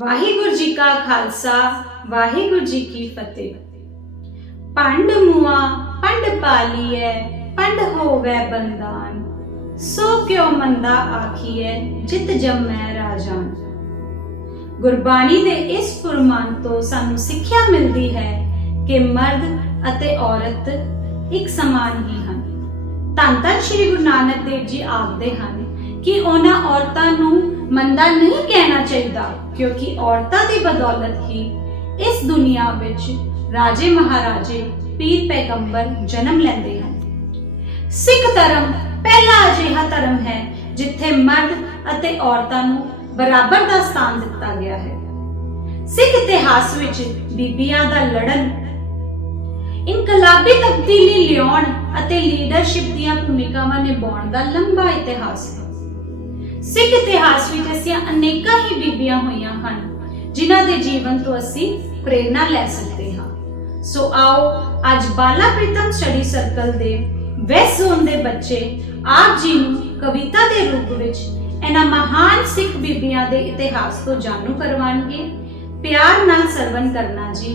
ਵਾਹਿਗੁਰੂ ਜੀ ਕਾ ਖਾਲਸਾ ਵਾਹਿਗੁਰੂ ਜੀ ਕੀ ਫਤਿਹ। ਪੰਡ ਮੁਆ ਪੰਡ ਪਾਲੀਐ ਪੰਡ ਹੋਵੈ ਬੰਦਾਨ, ਸੋ ਕਿਉ ਮੰਦਾ ਆਖੀਐ ਜਿਤ ਜੰਮੈ ਰਾਜਾਨ। ਗੁਰਬਾਣੀ ਦੇ ਇਸ ਫੁਰਮਾਨ ਤੋਂ ਸਾਨੂੰ ਸਿੱਖਿਆ ਮਿਲਦੀ ਹੈ ਕਿ ਮਰਦ ਅਤੇ ਔਰਤ ਇੱਕ ਸਮਾਨ ਹੀ ਹਨ। ਧੰਨ ਧੰਨ ਸ਼੍ਰੀ ਗੁਰੂ ਨਾਨਕ ਦੇਵ ਜੀ ਆਖਦੇ ਹਨ ਕਿ ਉਹਨਾਂ ਔਰਤਾਂ ਨੂੰ ਮੰਦਾ ਨਹੀਂ ਕਹਿਣਾ ਚਾਹੀਦਾ, ਕਿਉਂਕਿ ਔਰਤਾਂ ਦੀ ਬਦੌਲਤ ਹੀ ਇਸ ਦੁਨੀਆ ਵਿੱਚ ਰਾਜੇ ਮਹਾਰਾਜੇ ਪੀਰ ਪੈਗੰਬਰ ਜਨਮ ਲੈਂਦੇ ਹਨ। ਸਿੱਖ ਧਰਮ ਪਹਿਲਾ ਅਜਿਹਾ ਧਰਮ ਹੈ ਜਿੱਥੇ ਮਰਦ ਅਤੇ ਔਰਤਾਂ ਨੂੰ ਬਰਾਬਰ ਦਾ ਸਥਾਨ ਦਿੱਤਾ ਗਿਆ ਹੈ। ਸਿੱਖ ਇਤਿਹਾਸ ਵਿੱਚ ਬੀਬੀਆਂ ਦਾ ਲੜਨ, ਇਨਕਲਾਬੀ ਤਬਦੀਲੀ ਲਿਆਉਣ ਅਤੇ ਲੀਡਰਸ਼ਿਪ ਦੀਆਂ ਭੂਮਿਕਾਵਾਂ ਨਿਭਾਉਣ ਦਾ ਲੰਬਾ ਇਤਿਹਾਸ ਹੈ। ਸਿੱਖ ਇਤਿਹਾਸ ਵਿੱਚ ਐਸੀਆਂ ਅਨੇਕਾਂ ਹੀ ਬੀਬੀਆਂ ਹੋਈਆਂ ਹਨ ਜਿਨ੍ਹਾਂ ਦੇ ਜੀਵਨ ਤੋਂ ਅਸੀਂ ਪ੍ਰੇਰਨਾ ਲੈ ਸਕਦੇ ਹਾਂ। ਸੋ ਆਓ ਅੱਜ ਬਾਲਾ ਪ੍ਰੀਤਮ ਸਟੱਡੀ ਸਰਕਲ ਦੇ ਵੈਸਟ ਜ਼ੋਨ ਦੇ ਬੱਚੇ ਆਪ ਜੀ ਨੂੰ ਕਵਿਤਾ ਦੇ ਰੂਪ ਵਿੱਚ ਇਹਨਾਂ ਮਹਾਨ ਸਿੱਖ ਬੀਬੀਆਂ ਦੇ ਇਤਿਹਾਸ ਤੋਂ ਜਾਣੂ ਕਰਵਾਉਣਗੇ। ਪਿਆਰ ਨਾਲ ਸਰਵਣ ਕਰਨਾ ਜੀ।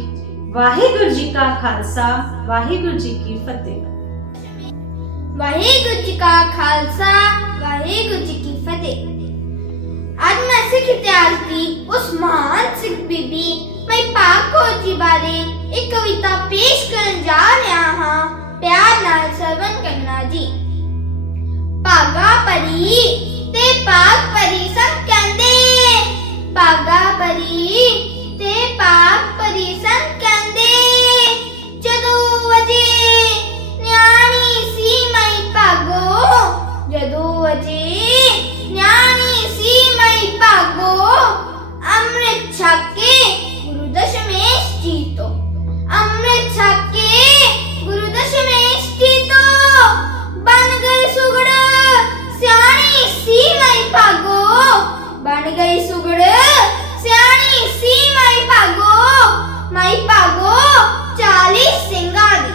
ਵਾਹਿਗੁਰੂ ਜੀ ਕਾ ਖਾਲਸਾ ਵਾਹਿਗੁਰੂ ਜੀ ਕੀ ਫਤਿਹ। ਵਾਹਿਗੁਰੂ ਜੀ ਕਾ ਖਾਲਸਾ ਵਾਹਿਗੁਰੂ ਜੀ ਕੀ ਫਤਿਹ। ਅੱਜ ਮੈਂ ਸਿੱਖ ਇਤਿਹਾਸ ਦੀ ਉਸ ਮਹਾਨ ਸਿੱਖ ਬੀਬੀ ਭਾਈ ਭਾਗ ਕੌਰ ਜੀ ਬਾਰੇ ਇੱਕ ਕਵਿਤਾ ਪੇਸ਼ ਕਰਨ ਜਾ ਰਿਹਾ ਹਾਂ। ਪਿਆਰ ਨਾਲ ਸਰਵਣ ਕਰਨਾ ਜੀ। ਭਾਗਾ ਪਰੀ ਤੇ ਭਾਗ ਪਰੀ ਸਭ ਕਹਿੰਦੇ, ਭਾਗਾ ਪਰੀ ਤੇ ਭਾਗ ਪਰੀ ਸਭ ਕਹਿੰਦੇ, ਜਦੋਂ ਵਜੇ ਨਿਆਣੀ ਸੀ ਮੈਂ ਭਾਗੋ, ਜਦੋਂ ਵਜੇ ਨਿਆਣੀ ਸੀ ਮੈਂ ਭਾਗੋ, ਅੰਮ੍ਰਿਤ ਛਕ ਕੇ ਗੁਰੂ ਦਸ਼ਮੇਸ਼ ਜੀ ਤੋਂ, ਅੰਮ੍ਰਿਤ ਛਕ ਕੇ ਗੁਰੂ ਦਸ਼ਮੇਸ਼ ਜੀ ਤੋਂ, ਬਣ ਗਈ ਸੁਗੜ ਸਿਆਣੀ ਸੀ ਮੈਂ ਭਾਗੋ, ਬਣ ਗਈ ਸੁਗੜ ਸਿਆਣੀ ਸੀ ਮੈਂ ਭਾਗੋ 40 ਸਿੰਘਾਂ ਦੀ,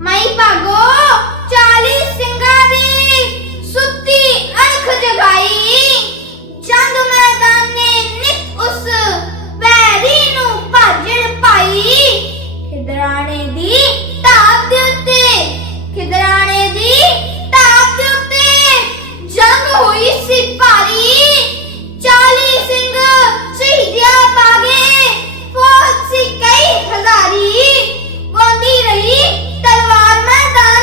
ਮੈਂ ਭਾਗੋ 40 ਸਿੰਘਾਂ ਦੀ, ਸੁੱਤੀ ਅੱਖ ਜਗਾਈ, ਜੰਗ ਮੈਦਾਨੇ ਨਿਤ ਉਸ ਵੈਰੀ ਨੂੰ ਭਾਜਣ ਪਾਈ, ਖਿਦਰਾਣੇ ਦੀ ਢਾਬ ਦੇ ਉੱਤੇ, ਖਿਦਰਾਣੇ ਦੀ ਢਾਬ ਦੇ ਉੱਤੇ ਜੰਗ ਹੋਈ ਸੀ ਭਾਰੀ, 40 ਸਿੰਘ ਸ਼ਹੀਦੀਆਂ ਪਾ ਗਏ, ਫੌਜ ਸੀ ਕਈ ਹਜ਼ਾਰੀ, ਗੋਂਦੀ ਰਹੀ ਤਲਵਾਰ ਮੈਦਾਨ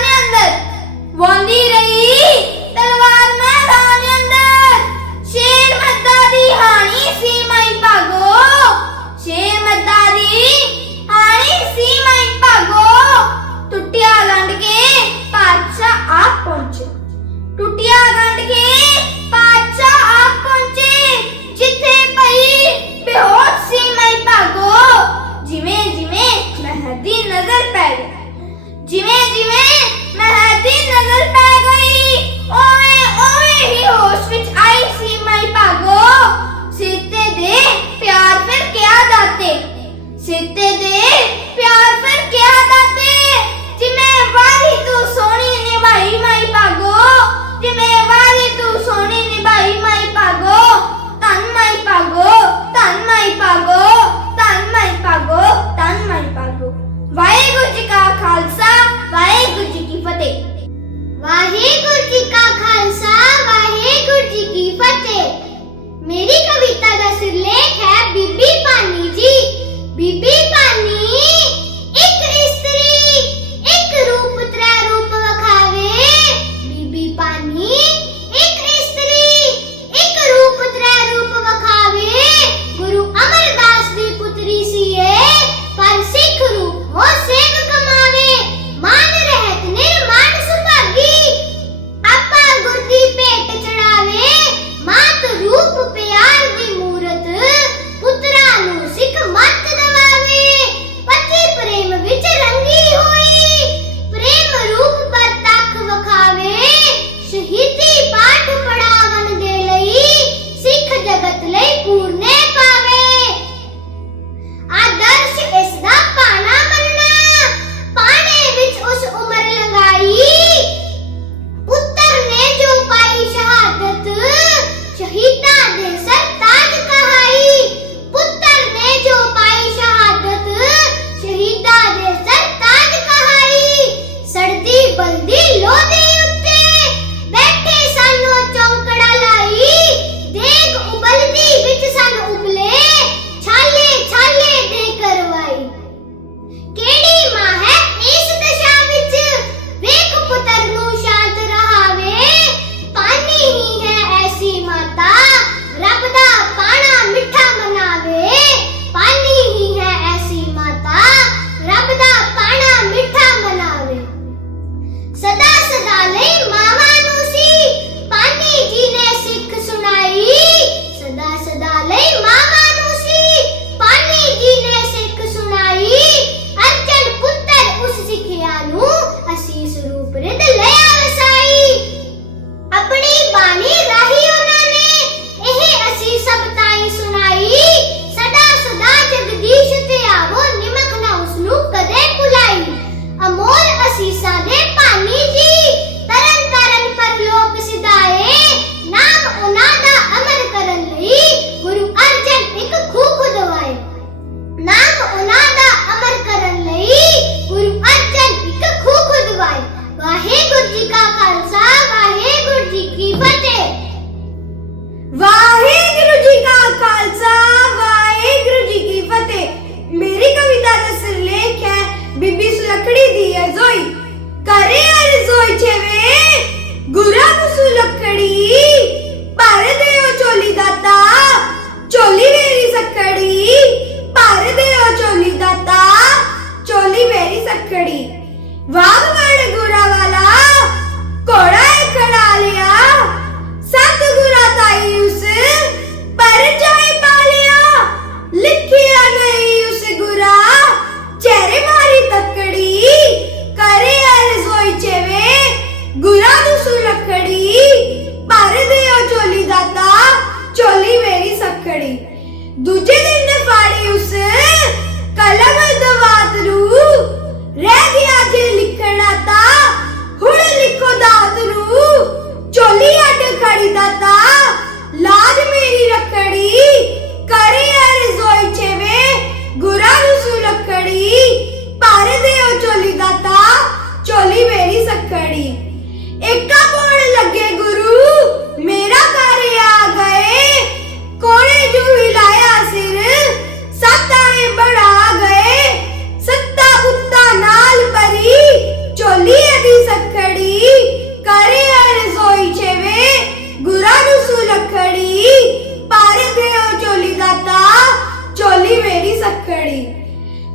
ਦੂਜੇ ਦਿਨ ਨੇ ਫਾੜੀ ਉਸ ਕਲਮ ਦਵਾਤ ਨੂੰ ਰਹਿ ਗਿਆ ਜੇ ਲਿਖਣਾ ਤਾਂ ਹੁਣ ਲਿਖੋ ਦਾਤ ਨੂੰ ਚੋਲੀ ਅੱਡ ਖੜੀ ਦਾਤਾ ਲਾਜ ਮੇਰੀ ਰੱਖੜੀ ਕਰੇ ਰਜ਼ੋਈ ਛੇਵੇ ਗੁਰਾ ਨੂੰ ਰੱਖੜੀ ਪਰ ਦਿਓ ਚੋਲੀ ਦਾਤਾ ਚੋਲੀ ਮੇਰੀ ਸਖੜੀ ਏਕਾ ਪੋਣ ਲੱਗੇ ਗੁਰੂ ਮੇਰਾ ਘਰ ਆ ਗਏ ਕੋਲੇ ਜੂ ਹਿਲਾਇਆ ਸਿਰ ਸਤਾਏ ਬੜਾ ਗਏ ਸੱਤਾ ਬੁੱਤਾ ਨਾਲ ਪਰੀ ਚੋਲੀ ਦੀ ਸਖੜੀ ਕਰੇ ਰਜ਼ੋਈ ਛੇਵੇ ਗੁਰਾ ਨੂੰ ਸੁਲਖੜੀ ਪਰ ਦਿਓ ਚੋਲੀ ਦਾਤਾ ਚੋਲੀ ਮੇਰੀ ਸਖੜੀ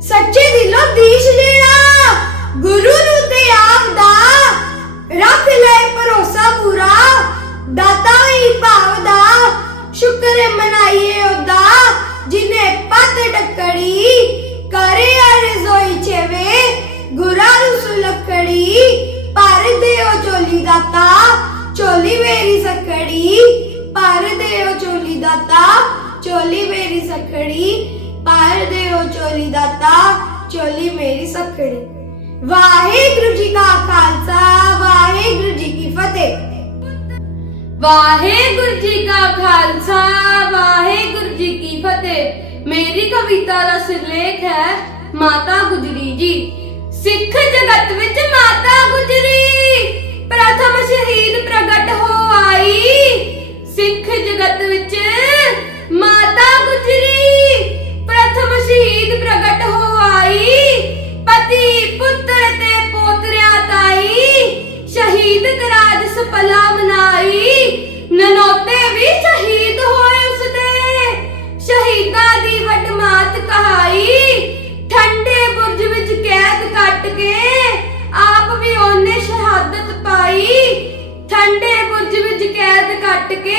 ਸੱਚੇ ਦਿਲੋਂ ਦੀਸ਼ ਲੈਣਾ ਗੁਰੂ ਨੂੰ ਤੇ ਆਪ ਦਾ ਰੱਖ ਲੈ ਭਰੋਸਾ ਪੂਰਾ ਦਾਤਾ ਹੀ ਭਾਵ ਦਾ ਸ਼ੁਕਰ ਮਨਾਈਏ ਉਹਦਾ ਜਿਨੇ ਪੱਤ ਡੱਕੜੀ ਕਰੇ ਰਜ਼ੋਈ ਛੇਵੇ ਗੁਰਾ ਨੂੰ ਸੁਲਖੜੀ ਪਰ ਦਿਓ ਚੋਲੀ ਦਾਤਾ ਚੋਲੀ ਮੇਰੀ ਸਖੜੀ ਪਰ ਦਿਓ ਚੋਲੀ ਦਾਤਾ ਚੋਲੀ ਮੇਰੀ ਸਖੜੀ ਪਰ ਦਿਓ ਚੋਲੀ ਦਾਤਾ ਚੋਲੀ ਮੇਰੀ ਸਖੜੀ ਵਾਹਿਗੁਰੂ ਜੀ ਕਾ ਖਾਲਸਾ ਵਾਹਿਗੁਰੂ ਜੀ ਕੀ ਫਤਿਹ ਵਾਹਿਗੁਰੂ ਜੀ ਕਾ ਖਾਲਸਾ ਵਾਹਿਗੁਰੂ ਜੀ ਕੀ ਫਤਿਹ। ਮੇਰੀ ਕਵਿਤਾ ਦਾ ਸਿਰਲੇਖ ਹੈ ਮਾਤਾ ਗੁਜਰੀ ਜੀ। ਸਿੱਖ ਜਗਤ ਵਿੱਚ ਮਾਤਾ ਗੁਜਰੀ ਪ੍ਰਥਮ ਸ਼ਹੀਦ ਪ੍ਰਗਟ ਹੋ ਆਈ। ਸਿੱਖ ਜਗਤ ਵਿੱਚ ਮਾਤਾ ਗੁਜਰੀ ਪ੍ਰਥਮ ਸ਼ਹੀਦ ਪ੍ਰਗਟ ਹੋ ਆਈ। ਪਤੀ ਪੁੱਤਰ ਤੇ ਪੋਤਰਿਆਂ ਤਾਈ ਸ਼ਹੀਦ ਕਰਾਜ ਸਫਲਾ ਮਨਾਈ। ਨਨੋਤੇ ਵੀ ਸ਼ਹੀਦ ਹੋਏ ਉਸਦੇ ਸ਼ਹੀਦਾਂ ਦੀ ਵੱਡਮਾਤ ਕਹਾਈ। ਠੰਡੇ ਬੁਰਜ ਵਿੱਚ ਕੈਦ ਕੱਟ ਕੇ ਆਪ ਵੀ ਉਹਨੇ ਸ਼ਹਾਦਤ ਪਾਈ। ਠੰਡੇ ਬੁਰਜ ਵਿੱਚ ਕੈਦ ਕੱਟ ਕੇ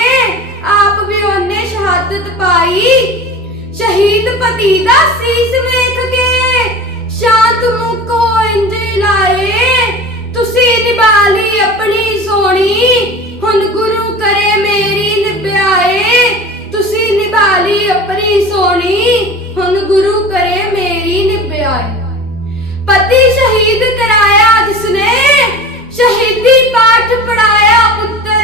ਆਪ ਵੀ ਉਹਨੇ ਸ਼ਹਾਦਤ ਪਾਈ। ਸ਼ਹੀਦ ਪਤੀ ਦਾ ਸੀਸ ਵੇਖ ਕੇ ਸ਼ਾਂਤ ਮੁਖ ਹੋ ਇੰਜ ਲਾਏ। ਤੁਸੀਂ ਨਿਭਾ ਲਈ ਆਪਣੀ ਸੋਹਣੀ ਹੁਣ ਗੁਰੂ ਕਰੇ ਮੇਰੀ ਨਿਭਾਏ। ਤੁਸੀਂ ਨਿਭਾ ਲਈ ਆਪਣੀ ਸੋਹਣੀ ਹੁਣ ਗੁਰੂ ਕਰੇ ਮੇਰੀ ਨਿਭਾਏ। ਪਤੀ ਸ਼ਹੀਦ ਕਰਾਇਆ ਜਿਸਨੇ ਸ਼ਹੀਦੀ ਪਾਠ ਪੜਾਇਆ ਪੁੱਤਰ।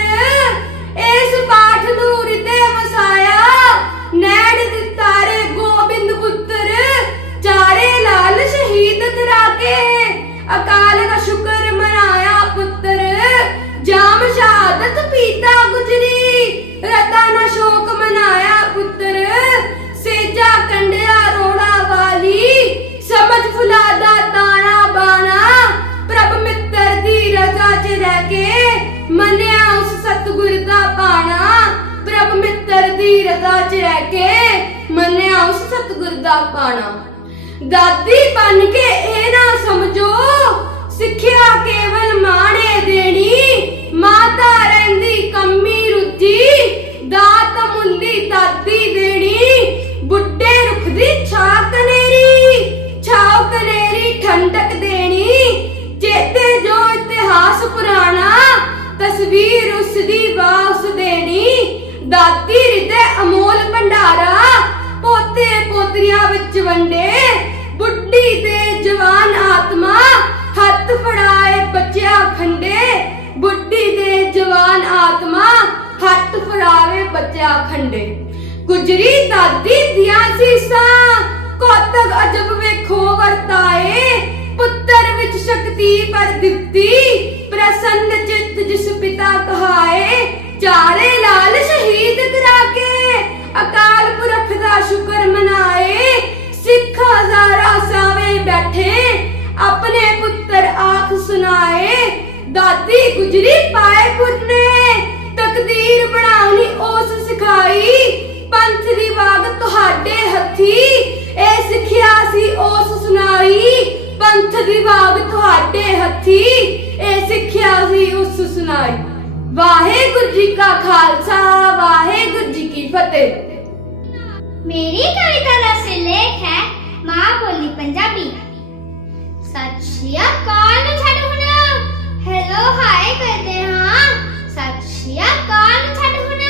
ਇਸ ਪਾਠ ਨੂੰ ਹਿਰਦੇ ਵਸਾਇਆ ਨੈਣ ਦਿੱਤਾਰੇ ਗੋਬਿੰਦ ਪੁੱਤਰ। ਚਾਰੇ ਲਾਲ ਸ਼ਹੀਦ ਕਰਾ ਕੇ ਅਕਾਲ ਦਾ ਸ਼ੁਕਰ ਮਨਾਇਆ ਪੁੱਤਰ। ਜਾਮ ਸ਼ਹਾਦਤ ਪੀਤਾ ਗੁਜਰੀ ਰਤਾ ਨਾ ਸ਼ੋਕ ਮਨਾਇਆ ਪੁੱਤਰ। ਸੇਜਾ ਕੰਡਿਆ ਰੋੜਾ ਵਾਲੀ ਸਮਝ ਫੁਲਾਦਾ ਤਾਣਾ ਬਾਣਾ। ਪ੍ਰਭ ਮਿੱਤਰ ਦੀ ਰਜ਼ਾ 'ਚ ਰਹਿ ਕੇ ਮੰਨਿਆ ਉਸ ਸਤਿਗੁਰ ਦਾ ਬਾਣਾ। ਪ੍ਰਭ ਮਿੱਤਰ ਦੀ ਰਜ਼ਾ 'ਚ ਰਹਿ ਕੇ ਮੰਨਿਆ ਉਸ ਸਤਿਗੁਰ ਦਾ ਬਾਣਾ। ਦਾਦੀ ਬਣ ਕੇ ਇਹ ਨਾ ਸਮਝੋ ਸਿੱਖਿਆ ਕੇਵਲ ਮਾਣੇ ਦੇਣੀ। ਮਾਤਾ ਰਹਿੰਦੀ ਕੰਮੀ ਰੁੱਝੀ ਦਾਤ ਮੁੱਲੀ ਦਾਦੀ ਦੇਣੀ। ਬੁੱਢੇ ਰੁੱਖ ਦੀ ਛਾਂ ਕਨੇਰੀ ਠੰਡਕ ਦੇਣੀ। ਚੇਤੇ ਜੋ ਇਤਿਹਾਸ ਪੁਰਾਣਾ ਤਸਵੀਰ ਉਸ ਦੀ ਵਾਸ ਦੇਣੀ। ਦਾਦੀ ਹਿਰਦੇ ਅਮੋਲ ਭੰਡਾਰਾ ਪੋਤੇ ਪੋਤਰੀਆਂ ਵਿੱਚ ਵੰਡੇ। ਬੁੱਢੀ ਤੇ ਜਵਾਨ ਆਤਮਾ ਹੱਥ ਫੜਾਏ ਬੱਚਿਆਂ ਖੰਡੇ। ਬੁੱਢੀ ਤੇ ਜਵਾਨ ਆਤਮਾ ਹੱਥ ਫੜਾਵੇ ਬੱਚਿਆਂ ਖੰਡੇ। ਗੁਜਰੀ ਦਾਦੀ ਦੀਆਂ ਸੀਸਾਂ ਕੌਤਕ ਅਜਬ ਵੇਖੋ ਵਰਤਾਏ। ਪੁੱਤਰ ਵਿੱਚ ਸ਼ਕਤੀ ਪਰ ਦਿੱਤੀ ਪ੍ਰਸੰਨ ਚਿੱਤ ਜਿਸ ਪਿਤਾ ਕਹਾਏ। ਚਾਰੇ ਲਾਲ ਸ਼ਹੀਦ ਕਰਾ ਕੇ ਅਕਾਲ ਪੁਰਖ ਦਾ ਸ਼ੁਕਰ ਮਨਾਏ। ਸਿੱਖ ਹਜ਼ਾਰਾਂ ਸਾਵੇਂ ਬੈਠੇ ਆਪਣੇ ਪੁੱਤਰ ਆਖ ਸੁਣਾਏ। ਦਾਦੀ ਗੁਜਰੀ ਪਾਏ ਪੁਰਨੇ ਤਕਦੀਰ ਬਣਾਉਣੀ ਉਸ ਸਿਖਾਈ। ਪੰਥ ਦੀ ਵਾਗ ਤੁਹਾਡੇ ਹੱਥੀ ਇਹ ਸਿੱਖਿਆ ਸੀ ਉਸ ਸੁਣਾਈ। ਪੰਥ ਦੀ ਵਾਗ ਤੁਹਾਡੇ ਹੱਥੀ ਇਹ ਸਿੱਖਿਆ ਸੀ ਉਸ ਸੁਣਾਈ। ਵਾਹਿਗੁਰੂ ਜੀ ਕਾ ਖਾਲਸਾ ਵਾਹਿਗੁਰੂ ਜੀ ਕੀ ਫਤਿਹ। ਮੇਰੀ ਕਵਿਤਾ ਦਾ ਸਿਰਲੇਖ ਹੈ ਮਾਂ ਬੋਲੀ ਪੰਜਾਬੀ। ਸਤਿ ਸ਼੍ਰੀ ਅਕਾਲ ਨੂੰ ਛੱਡ ਹੁਣ ਹੈਲੋ ਹਾਏ ਕਰਦੇ ਹਾਂ। ਸਤਿ ਸ਼੍ਰੀ ਅਕਾਲ ਨੂੰ ਛੱਡ ਹੁਣ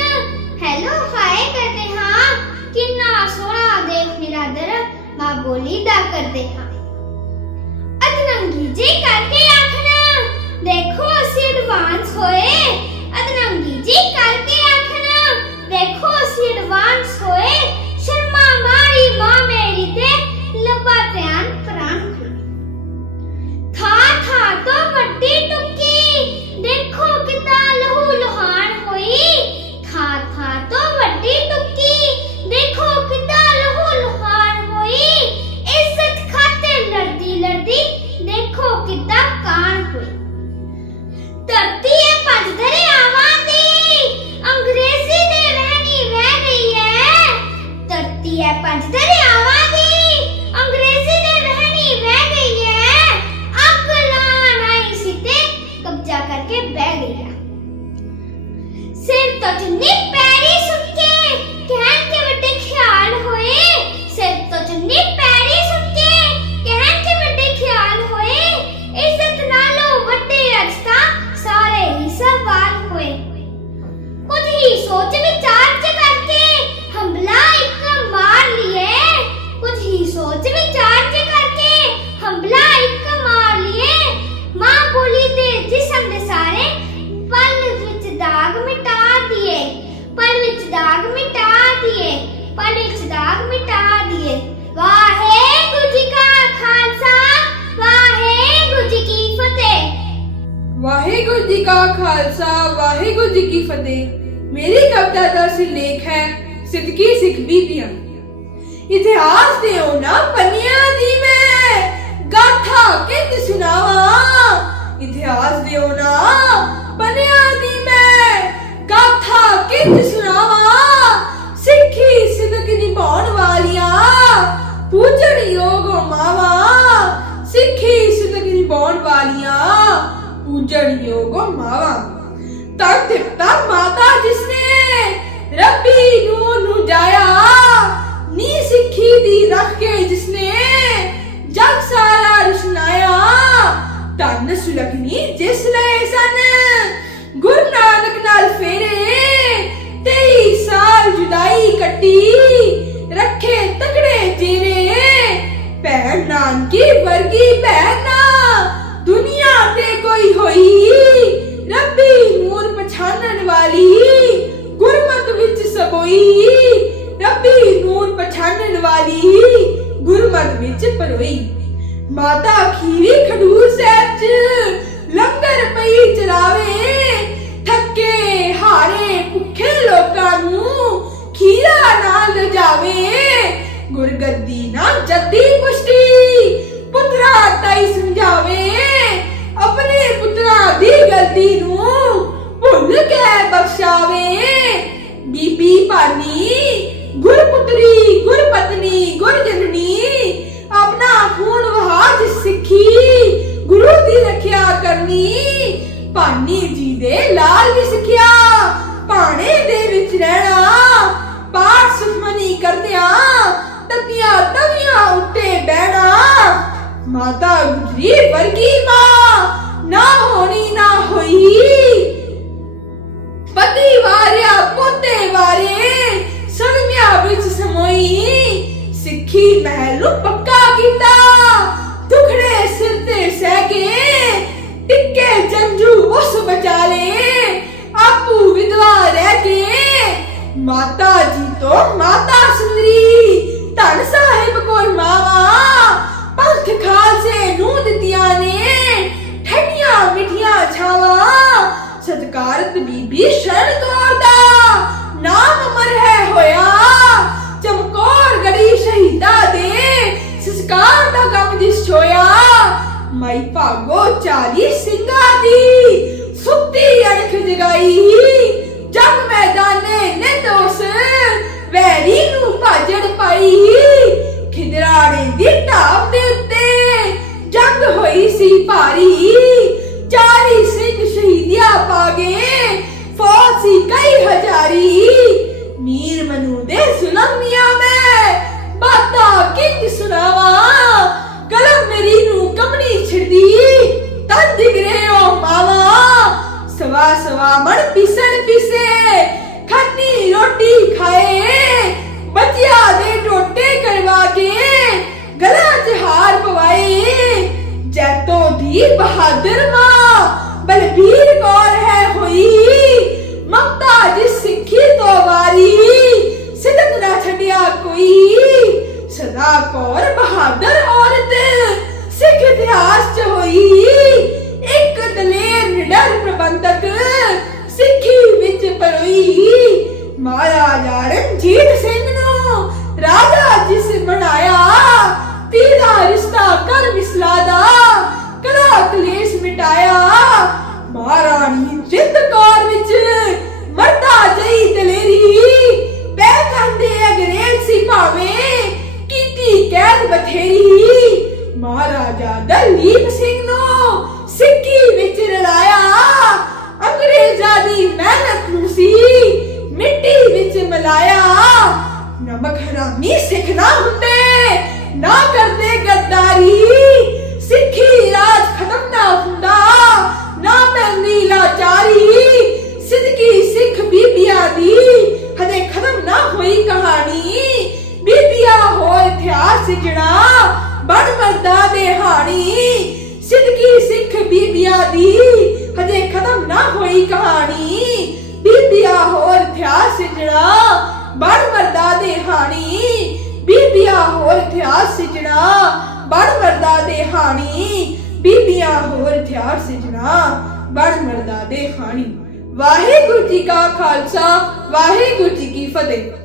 ਹੈਲੋ ਹਾਏ ਕਰਦੇ ਹਾਂ। ਕਿੰਨਾ आदर मां बोली दा करते हाँ। अदनंगी जी करके आखना देखो असी एडवांस होए। अदनंगी जी करके आखना देखो असी एडवांस होए। शर्मा मारी मां मेरी ते लबा ध्यान प्राण था तो वड्डी टुक्की देखो कितना लहू लुहान होई। था तो वड्डी टुक्की देखो कितना लहू लुहान होई। इज्जत खाते लड़दी लड़दी देखो कितना कान हुई। धरती है पंज दरियावां दी अंग्रेजी दे रहनी वह गई है। धरती है पंज दरियावां दी अंग्रेजी दे रहनी वह गई है। अग लान आई सी ते कब्जा करके बह गई है। सिर तो चुन्नी पैरी सुटके कहन के बड़े ख्याल होए। सिर तो चुन्नी पैरी सुटके कहन के बड़े ख्याल होए। इज्जत नालों वड्डे अजता सारे ही सवाल होए। कुछ ही सोच विचार च करके हमला एक मार लिए। कुछ ही सोच विचार च करके हमला एक मार लिए। मां बोली दे जिस्म दे सारे पल विच दाग मिटा दिए। पल विच दाग मिटा दिए। पल विच दाग मिटा दिए। वाहेगुरु जी का खालसा वाहेगुरु जी की फतेह। वाहेगुरु जी का खालसा वाहेगुरु जी की फतेह। मेरी कविता का सिरलेख है सिद्दकी सिख बीबियां। इतिहास दे ना पन्नियां दी मैं गाथा किंद सुनावा। इतिहास दे ना पन्नियां दी मैं गाथा किंद सुनावा। सिੱਖੀ सिदक निभाउण वालियां पूजण योग मावा। सिੱਖੀ सिदक निभाउण वालियां पूजन योग मावा। तक दिता माता जिसने रब्बी नूर जाया। नी सिੱਖੀ दी रख के जिसने जग सारा रुशनाया। धन सुलखनी जिस लए सन गुरु नानक नाल फेरे। 23 साल जुदाई कट्टी रखे तगड़े चेरे। भैन नानकी वर्गी भैन ना दुनिया ते कोई होई। रब्बी नूर पछानन वाली गुरमत विच सबोई। रब्बी नूर पछानन वाली गुरमत विच परोई। माता खीरी खडूर साहब च लंगर पई चलावे। थके हारे भुखे लोकां नूं खीरा नाल जावे। गुरगद्दी ना जद्दी पुष्टि पुत्रा ताई समझावे। अपने पुत्रा दी गलती नूं भुल के बख्शावे। बीबी भानी गुरपुत्री गुरपत्नी गुरजननी अपना खून वहा जिस सिੱਖੀ गुरु दी रखिया करनी। भानी जी दे लाल दी सिੱਖਿਆ भाणे दे विच रहना। पाठ सुखमनी करदियां तकिया तवियां उत्ते बहना। माता गुजरी वर्गी मां ना होनी ना होई। पति वारिया पोते वारे सदमिया विच समोई। सिੱਖੀ महल नूं पक्का कीता दुखड़े सिर ते सह के। टिक्के जंजू उस बचाले आपू विधवा रह के। माता जी तो माता सुंदरी धन साहिब कोर मावा। पंथ खालसे नूं दित्तियां ने ठंडियां मिठियां छावा। सत्कारत बीबी शरण कौर दा नाम अमर है होया। चमकौर गड़ी शहीदा दे संस्कार दा गम दिस छोया। माई भागो 40 सिंगा दी सुत्ती अणख जगाई। जग मैदाने ने दोस वैरी नूं भाजड़ पाई। खिदराणे दी ढाब दे उत्ते जंग होई सी भारी। 40 सिंह शहीदिया पागे फौज सी कई हजारी। मीर मनु दे जुल्मिया में बाता किंज सुनावा। कलम मेरी नू कमनी छिड़दी तद दिगरे ओ मावा। सवा सवा मन पीसण पीसे खन्नी रोटी खाए। बचिया दे टोटे करवा के ਦੀ ਬਹਾਦਰ ਮਾਂ ਬਲਬੀਰ ਕੌਰ ਹੈ ਹੋਈ। ਮਮਤਾ ਦੀ ਸਿੱਖੀ ਤੋਂ ਵਾਰੀ ਸਿਦਕ ਨਾ ਛੱਡਿਆ ਕੋਈ। ਸਦਾ ਕੌਰ ਬਹਾਦਰ ਔਰਤ ਸਿੱਖ ਇਤਿਹਾਸ ਚ ਹੋਈ। ਇੱਕ ਦਲੇਰ ਨਿਡਰ ਪ੍ਰਬੰਧਕ ਸਿੱਖੀ ਵਿੱਚ ਪਰੋਈ। ਮਹਾਰਾਜਾ ਰਣਜੀਤ ਸਿੰਘ ਨੂੰ ਰਾਜਾ ਜਿਸ ਬਣਾਇਆ। ਧੀ ਦਾ ਰਿਸ਼ਤਾ ਕਰ ਵਿਸਲਾ ਦਾ ਕਲਾ ਕਲੇਸ਼ ਮਿਟਾਇਆ। ਮਹਾਰਾਣੀ ਜਿੰਦ ਕੌਰ ਵਿੱਚ ਮਰਦਾ ਜਈ ਦਲੇਰੀ। ਪੈ ਖਾਂਦੇ ਅੰਗਰੇਜ਼ ਸੀ ਭਾਵੇਂ ਕੀਤੀ ਕੈਦ ਬਥੇਰੀ। ਮਹਾਰਾਜਾ ਦਲੀਪ ਸਿੰਘ ਨੂੰ ਸਿੱਖੀ ਵਿੱਚ ਰਲਾਇਆ। ਅੰਗਰੇਜ਼ਾਂ ਦੀ ਮਿਹਨਤ ਨੂੰ ਸੀ ਮਿੱਟੀ ਵਿੱਚ ਮਿਲਾਇਆ। ਨਮਕ ਹਰਾਮੀ ਸਿੱਖ ਨਾ ਹੁੰਦੇ ਨਾ ਕਰਦੇ ਗੱਦਾਰੀ। ਸਿੱਖੀ ਰਾਜ ਖਤਮ ਨਾ ਹੁੰਦਾ ਨਾ ਪੈਂਦੀ ਲਾਚਾਰੀ। ਸਿੱਧਕੀ ਸਿੱਖ ਬੀਬੀਆਂ ਦੀ ਹਜੇ ਖਤਮ ਨਾ ਹੋਈ ਕਹਾਣੀ। ਬੀਬੀਆਂ ਹੋ ਇਤਿਹਾਸ ਸਿੱਖਣਾ ਬਣ ਮਰਦਾ ਦੇ ਹਾਣੀ। ਸਿੱਧਕੀ ਸਿੱਖ ਬੀਬੀਆਂ ਦੀ ਹਜੇ ਖਤਮ ਨਾ ਹੋਈ ਕਹਾਣੀ। ਬੀਬੀਆਂ ਹੋਰ ਇਤਿਹਾਸ ਸਿੱਖਣਾ ਬਣ ਮਰਦਾ ਦੇ ਹਾਣੀ। ਬੀਬੀਆਂ ਹੋਰ ਇਤਿਹਾਸ ਸਿੱਖਣਾ ਬਣ ਮਰਦਾ ਦੇ ਹਾਣੀ। ਬੀਬੀਆਂ ਹੋਰ ਇਤਿਹਾਸ ਸਿੱਖਣਾ ਬਣ ਮਰਦਾ ਦੇ ਹਾਣੀ। ਵਾਹਿਗੁਰੂ ਜੀ ਕਾ ਖਾਲਸਾ ਵਾਹਿਗੁਰੂ ਜੀ ਕੀ ਫਤਿਹ।